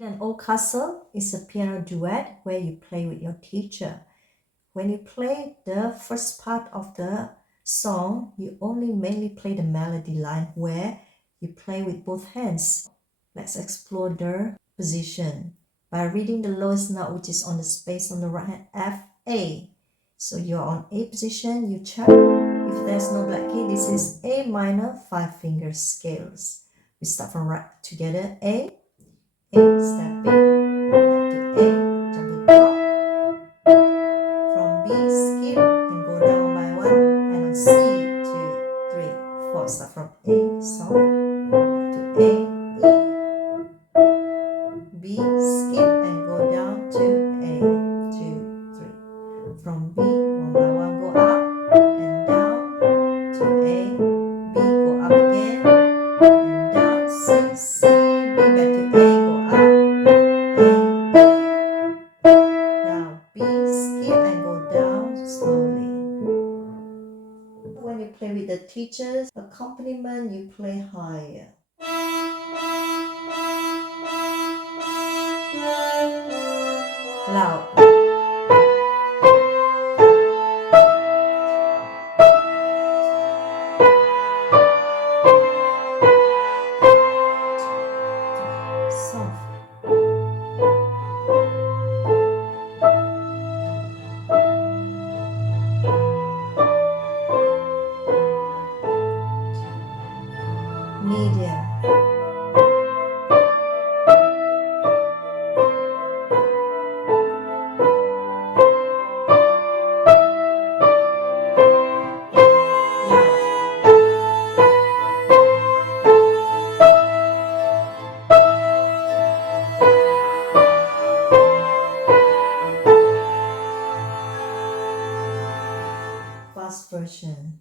An Old Castle is a piano duet where you play with your teacher. When you play the first part of the song, you only mainly play the melody line where you play with both hands. Let's explore the position by reading the lowest note, which is on the space on the right hand, F, A. So you're on A position, you check. If there's no black key, this is A minor 5-finger scales. We start from right together, A, step B, back to A, jump to drop. From B, skip and go down by 1, and on C, 2, 3, 4. Start from A, soft, to A, E, B, skip and go down to A, 2, 3. From B, 1 by 1, go up and down to A, B, go up again and down, C, C, B, back to A, go up, A, now B, skip and go down slowly. When you play with the teacher's accompaniment, you play higher. Loud. Soft. Medium. Fast version.